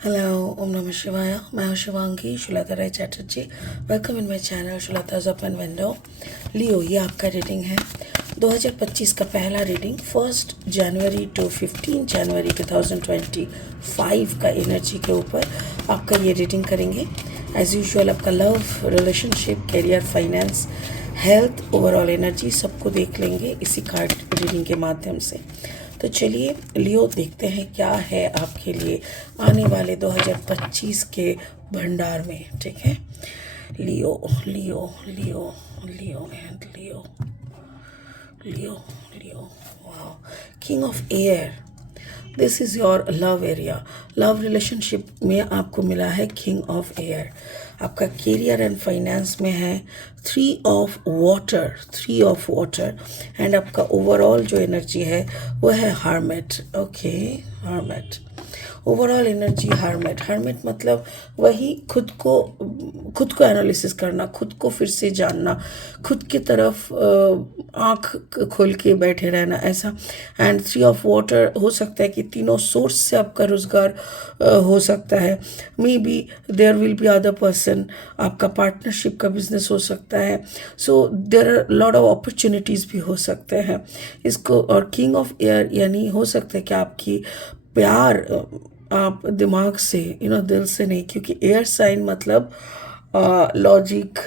Hello, Om Namah Shivaya. मैं हूँ Shivangi Shulata Rai Chatterjee. Welcome in my channel Shulata's open window. Leo, ये आपका रीडिंग है 2025 का पहला रीडिंग 1 जनवरी टू 15 जनवरी 2025 का एनर्जी के ऊपर आपका ये रीडिंग करेंगे. एज यूजुअल आपका love, relationship, career, finance, health, overall energy सबको देख लेंगे इसी कार्ड रीडिंग के माध्यम से. तो चलिए लियो देखते हैं क्या है आपके लिए आने वाले 2025 के भंडार में. ठीक है, Leo Leo Leo Leo and Leo Leo Leo. Wow, king of air. This is your love area. Love relationship में आपको मिला है किंग ऑफ एयर. आपका करियर एंड फाइनेंस में है 3 ऑफ वाटर एंड आपका ओवरऑल जो एनर्जी है वो है hermit. Okay, hermit overall energy. Hermit मतलब वही खुद को एनालिसिस करना, खुद को फिर से जानना, खुद की तरफ आँख खोल के बैठे रहना, ऐसा. एंड 3 ऑफ वाटर हो सकता है कि तीनों सोर्स से आपका रोजगार हो सकता है. Maybe there will be other person. आपका पार्टनरशिप का बिजनेस हो सकता है. So there are lot of opportunities भी हो सकते हैं इसको. और किंग ऑफ एयर यानी हो सकता है कि आपकी प्यार आप दिमाग से दिल से नहीं, क्योंकि एयर साइन मतलब लॉजिक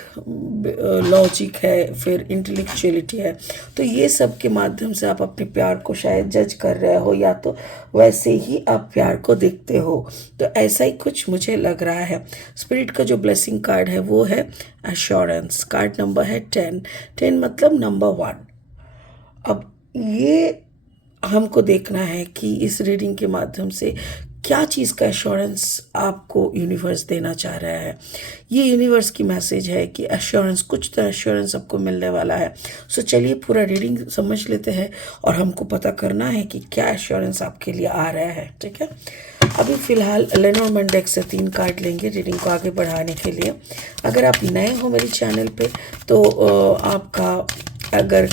है, फिर इंटेलेक्चुअलिटी है. तो ये सब के माध्यम से आप अपने प्यार को शायद जज कर रहे हो, या तो वैसे ही आप प्यार को देखते हो. तो ऐसा ही कुछ मुझे लग रहा है. स्पिरिट का जो ब्लेसिंग कार्ड है वो है एश्योरेंस. कार्ड नंबर है 10. 10 मतलब नंबर 1. अब ये हमको देखना है कि इस रीडिंग के माध्यम से क्या चीज़ का एश्योरेंस आपको यूनिवर्स देना चाह रहा है. ये यूनिवर्स की मैसेज है कि एश्योरेंस, कुछ तो एश्योरेंस आपको मिलने वाला है. सो चलिए पूरा रीडिंग समझ लेते हैं और हमको पता करना है कि क्या एश्योरेंस आपके लिए आ रहा है. ठीक है, अभी फ़िलहाल लेनोर्मैंड डेक से 3 कार्ड लेंगे रीडिंग को आगे बढ़ाने के लिए. अगर आप नए हो मेरे चैनल पे तो आपका अगर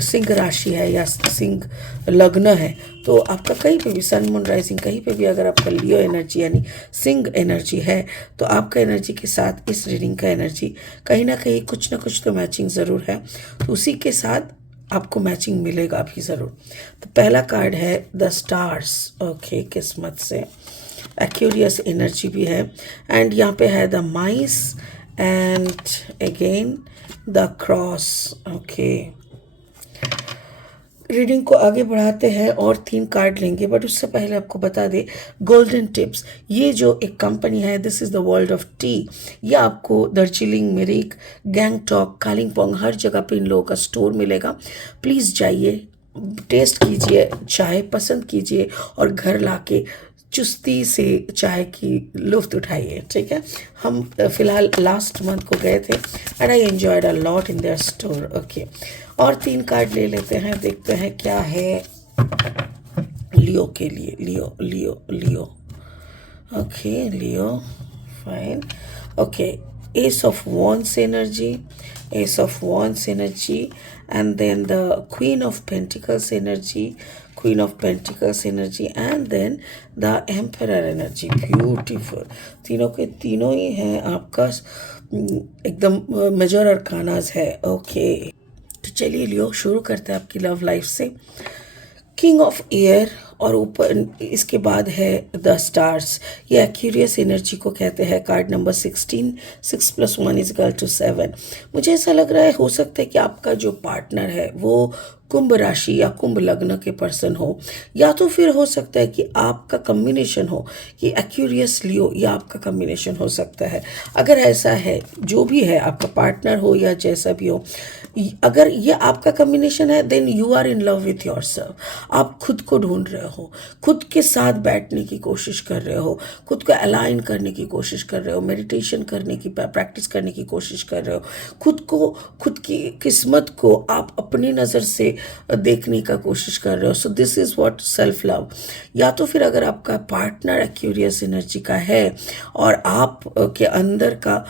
सिंह राशि है या सिंह लग्न है तो आपका कहीं पे भी सन मून राइजिंग कहीं पे भी अगर आपका लियो एनर्जी यानी सिंह एनर्जी है तो आपका एनर्जी के साथ इस रीडिंग का एनर्जी कहीं ना कहीं कुछ ना कुछ तो मैचिंग ज़रूर है. तो उसी के साथ आपको मैचिंग मिलेगा भी ज़रूर. तो पहला कार्ड है द स्टार्स. ओके, किस्मत से एक्यूरियस एनर्जी भी है. एंड यहाँ पे है the mice and again the cross. Okay, reading को आगे बढ़ाते हैं और 3 कार्ड लेंगे, बट उससे पहले आपको बता दें गोल्डन टिप्स. ये जो एक कंपनी है this is the world of T. ये आपको दार्जिलिंग, मिरिक, गैंगटॉक, कालिम्पोंग हर जगह पे इन लोगों का स्टोर मिलेगा. प्लीज़ जाइए, टेस्ट कीजिए, चाय पसंद कीजिए और घर लाके चुस्ती से चाय की लुफ्त उठाइए. ठीक है, हम फ़िलहाल लास्ट मंथ को गए थे and I enjoyed a lot in their store. Okay, और 3 कार्ड ले लेते हैं, देखते हैं क्या है लियो के लिए. Leo Leo Leo. Okay, Leo, fine. Okay, Ace of Wands energy, Ace of Wands energy, and then the Queen of Pentacles energy, Queen of Pentacles energy, and then the Emperor energy. Beautiful. तीनों के तीनों ही हैं आपका एकदम major अरकानाज है. Okay, तो चलिए लियो शुरू करते हैं आपकी लव लाइफ से. किंग ऑफ एयर और ऊपर इसके बाद है द स्टार्स. ये एक्यूरियस एनर्जी को कहते हैं. Card number 16. 6 + 1 = 7. मुझे ऐसा लग रहा है हो सकता है कि आपका जो पार्टनर है वो कुंभ राशि या कुंभ लग्न के पर्सन हो, या तो फिर हो सकता है कि आपका कम्बिनेशन हो कि एक्यूरियस लियो या आपका कम्बिनेशन हो सकता है. अगर ऐसा है, जो भी है आपका पार्टनर हो या जैसा भी हो, अगर ये आपका कम्बिनेशन है then you are in love with yourself. आप खुद को ढूंढ रहे हो, खुद के साथ बैठने की कोशिश कर रहे हो, खुद को अलाइन करने की कोशिश कर रहे हो, मेडिटेशन करने की प्रैक्टिस करने की कोशिश कर रहे हो, खुद की किस्मत को आप अपनी नज़र से देखने का कोशिश कर रहे हो. So this is what self love. या तो फिर अगर आपका पार्टनर एक्यूरियस एनर्जी का है और आप के अंदर का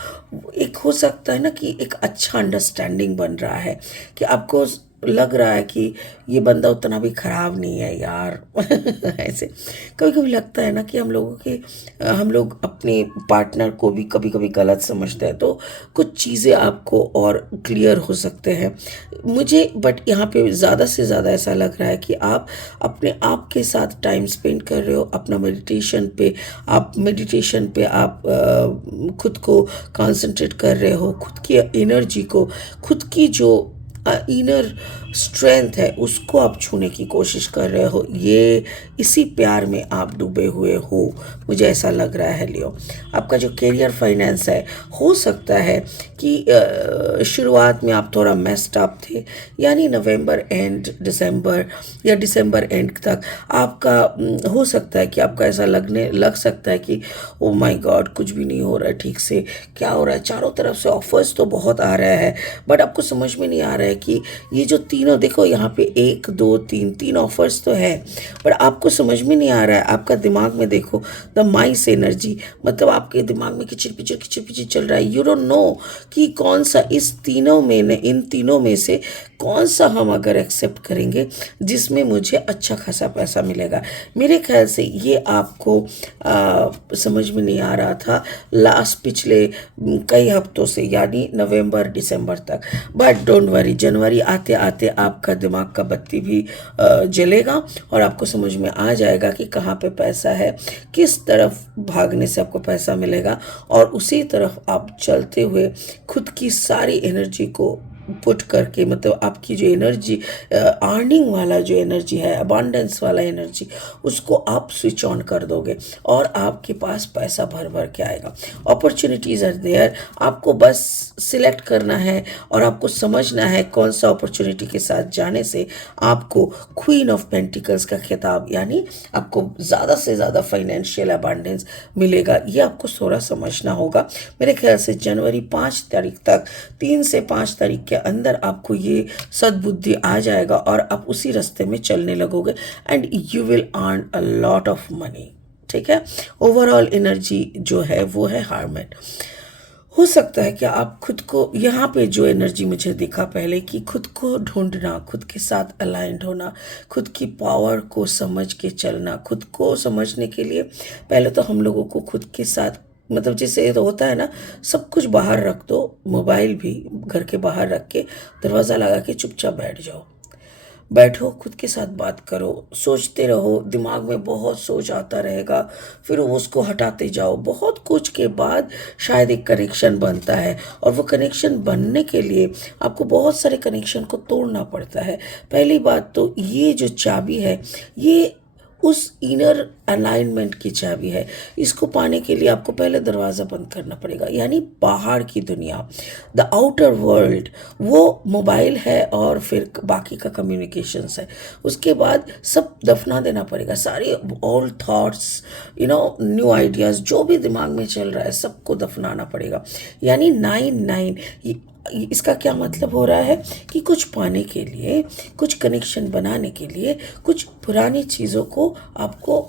एक हो सकता है ना कि एक अच्छा अंडरस्टैंडिंग बन रहा है कि आपको लग रहा है कि ये बंदा उतना भी खराब नहीं है यार। ऐसे कभी कभी लगता है ना कि हम लोग अपने पार्टनर को भी कभी कभी गलत समझते हैं, तो कुछ चीज़ें आपको और क्लियर हो सकते हैं मुझे। बट यहाँ पे ज़्यादा से ज़्यादा ऐसा लग रहा है कि आप अपने आप के साथ टाइम स्पेंड कर रहे हो, अपना मेडिटेशन पे आप खुद को कंसंट्रेट कर रहे हो, खुद की एनर्जी को, खुद की जो इनर स्ट्रेंथ है उसको आप छूने की कोशिश कर रहे हो। ये इसी प्यार में आप डूबे हुए हो, मुझे ऐसा लग रहा है लियो। आपका जो करियर फाइनेंस है, हो सकता है कि शुरुआत में आप थोड़ा मेस्ड अप थे, यानी नवंबर एंड दिसंबर या दिसंबर एंड तक आपका हो सकता है कि आपका ऐसा लग सकता है कि ओ माय गॉड कुछ भी नहीं हो रहा है ठीक से, क्या हो रहा है, चारों तरफ से ऑफर्स तो बहुत आ रहा है, बट आपको समझ में नहीं आ रहा है कि ये जो तीनों, देखो यहाँ पे एक दो तीन तीन ऑफर्स तो है, पर आपको समझ में नहीं आ रहा है। आपका दिमाग में देखो द माइस एनर्जी, मतलब आपके दिमाग में किचिर पिचिर चल रहा है। यू डोंट नो कि कौन सा इन तीनों में से कौन सा हम अगर एक्सेप्ट करेंगे जिसमें मुझे अच्छा खासा पैसा मिलेगा। मेरे ख्याल से ये आपको समझ में नहीं आ रहा था लास्ट पिछले कई हफ्तों से, यानी नवंबर दिसंबर तक। बट डोंट वरी, जनवरी आते आते आपका दिमाग का बत्ती भी जलेगा और आपको समझ में आ जाएगा कि कहाँ पे पैसा है, किस तरफ भागने से आपको पैसा मिलेगा, और उसी तरफ आप चलते हुए खुद की सारी एनर्जी को पुट करके, मतलब आपकी जो एनर्जी, अर्निंग वाला जो एनर्जी है, अबांडेंस वाला एनर्जी, उसको आप स्विच ऑन कर दोगे और आपके पास पैसा भर भर के आएगा। अपॉर्चुनिटीज़ आर देयर, आपको बस सिलेक्ट करना है और आपको समझना है कौन सा अपॉर्चुनिटी के साथ जाने से आपको क्वीन ऑफ पेंटिकल्स का खिताब, यानी आपको ज़्यादा से ज़्यादा फाइनेंशियल अबांडेंस मिलेगा। ये आपको थोड़ा समझना होगा। मेरे ख्याल से जनवरी 5 तारीख तक, 3 से 5 तारीख के अंदर आपको ये सद्बुद्धि आ जाएगा और आप उसी रास्ते में चलने लगोगे and you will earn a lot of money. ठीक है, ओवरऑल एनर्जी जो है वो है हार्मन। हो सकता है कि आप खुद को, यहाँ पे जो एनर्जी मुझे दिखा पहले, कि खुद को ढूंढना, खुद के साथ अलाइंड होना, खुद की पावर को समझ के चलना। खुद को समझने के लिए पहले तो हम लोगों को खुद के साथ, मतलब जैसे ये तो होता है ना, सब कुछ बाहर रख दो, मोबाइल भी घर के बाहर रख के दरवाज़ा लगा के चुपचाप बैठो, खुद के साथ बात करो, सोचते रहो, दिमाग में बहुत सोच आता रहेगा, फिर उसको हटाते जाओ। बहुत कुछ के बाद शायद एक कनेक्शन बनता है, और वो कनेक्शन बनने के लिए आपको बहुत सारे कनेक्शन को तोड़ना पड़ता है। पहली बात तो ये जो चाबी है, ये उस इनर अलाइनमेंट की चाबी है। इसको पाने के लिए आपको पहले दरवाज़ा बंद करना पड़ेगा, यानी बाहर की दुनिया, द आउटर वर्ल्ड, वो मोबाइल है और फिर बाकी का कम्युनिकेशंस है। उसके बाद सब दफना देना पड़ेगा, सारी ओल्ड थॉट्स, न्यू आइडियाज़, जो भी दिमाग में चल रहा है सबको दफनाना पड़ेगा। यानी 9-9, इसका क्या मतलब हो रहा है कि कुछ पाने के लिए, कुछ कनेक्शन बनाने के लिए, कुछ पुरानी चीज़ों को आपको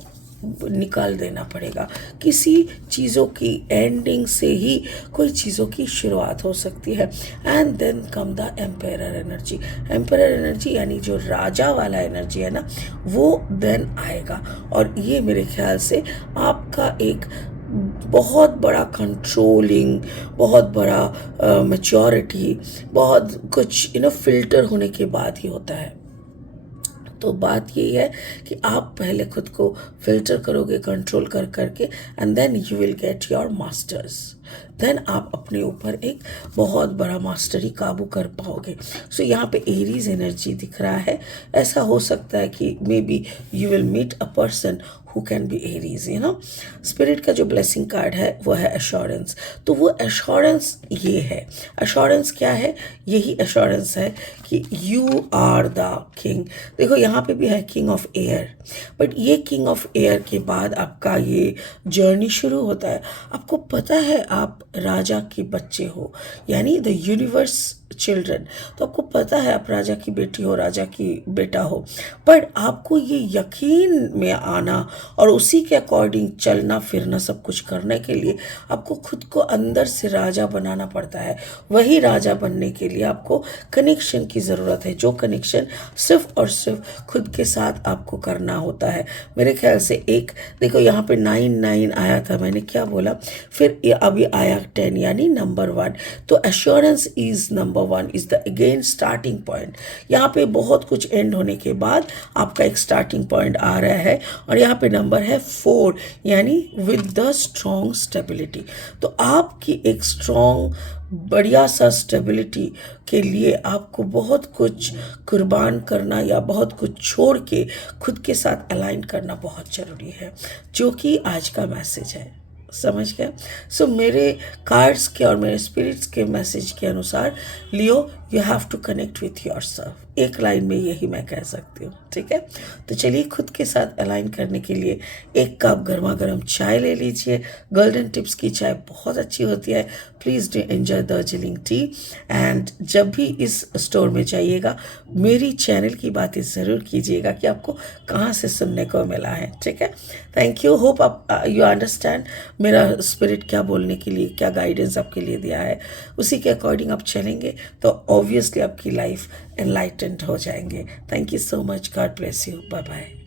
निकाल देना पड़ेगा। किसी चीज़ों की एंडिंग से ही कोई चीज़ों की शुरुआत हो सकती है। And then come the empire energy. Empire energy यानी जो राजा वाला एनर्जी है ना, वो देन आएगा, और ये मेरे ख्याल से आपका एक बहुत बड़ा कंट्रोलिंग, बहुत बड़ा मैच्योरिटी, बहुत कुछ फिल्टर होने के बाद ही होता है। तो बात यही है कि आप पहले खुद को फिल्टर करोगे, कंट्रोल कर करके, and then you will get your masters. Then आप अपने ऊपर एक बहुत बड़ा मास्टरी काबू कर पाओगे। सो यहाँ पे एरीज एनर्जी दिख रहा है। ऐसा हो सकता है कि maybe you will meet a person who can be Aries. Spirit का जो ब्लेसिंग कार्ड है वो है एश्योरेंस। तो वो एश्योरेंस ये है। एश्योरेंस क्या है? यही एश्योरेंस है कि यू आर द किंग। देखो यहाँ पे भी है किंग ऑफ एयर, बट ये किंग ऑफ एयर के बाद आपका ये जर्नी शुरू होता है। आपको पता है आप राजा के बच्चे हो, यानी द यूनिवर्स चिल्ड्रन, तो आपको पता है आप राजा की बेटी हो, राजा की बेटा हो, पर आपको ये यकीन में आना और उसी के अकॉर्डिंग चलना फिरना सब कुछ करने के लिए आपको खुद को अंदर से राजा बनाना पड़ता है। वही राजा बनने के लिए आपको कनेक्शन की ज़रूरत है, जो कनेक्शन सिर्फ और सिर्फ खुद के साथ आपको करना होता है। मेरे ख्याल से एक देखो यहाँ पे 9 आया था, मैंने क्या बोला, फिर ये अभी आया 10 यानी नंबर 1। तो assurance is number 1 is the again starting point. यहाँ पे बहुत कुछ एंड होने के बाद आपका एक स्टार्टिंग पॉइंट आ रहा है और यहाँ पे नंबर है 4 यानी विद द स्ट्रॉन्ग स्टेबिलिटी। तो आपकी एक स्ट्रॉन्ग बढ़िया सा स्टेबिलिटी के लिए आपको बहुत कुछ कुर्बान करना या बहुत कुछ छोड़ के खुद के साथ अलाइन करना बहुत ज़रूरी है, जो कि आज का मैसेज है। समझ गए? सो मेरे कार्ड्स के और मेरे स्पिरिट्स के मैसेज के अनुसार Leo, you have to connect with yourself. एक लाइन में यही मैं कह सकती हूँ, ठीक है? तो चलिए खुद के साथ अलाइन करने के लिए एक कप गर्मा गर्म चाय ले लीजिए। गोल्डन टिप्स की चाय बहुत अच्छी होती है। Please do enjoy Darjeeling T. And जब भी इस स्टोर में जाइएगा मेरी चैनल की बातें ज़रूर कीजिएगा कि आपको कहाँ से सुनने को मिला है, ठीक है? Thank you. होप आप यू अंडरस्टैंड मेरा स्पिरिट क्या बोलने के लिए, क्या गाइडेंस आपके लिए दिया है, उसी के अकॉर्डिंग आप चलेंगे तो ऑब्वियसली आपकी लाइफ एनलाइटेंड हो जाएंगे। Thank you so much. God bless you. Bye bye.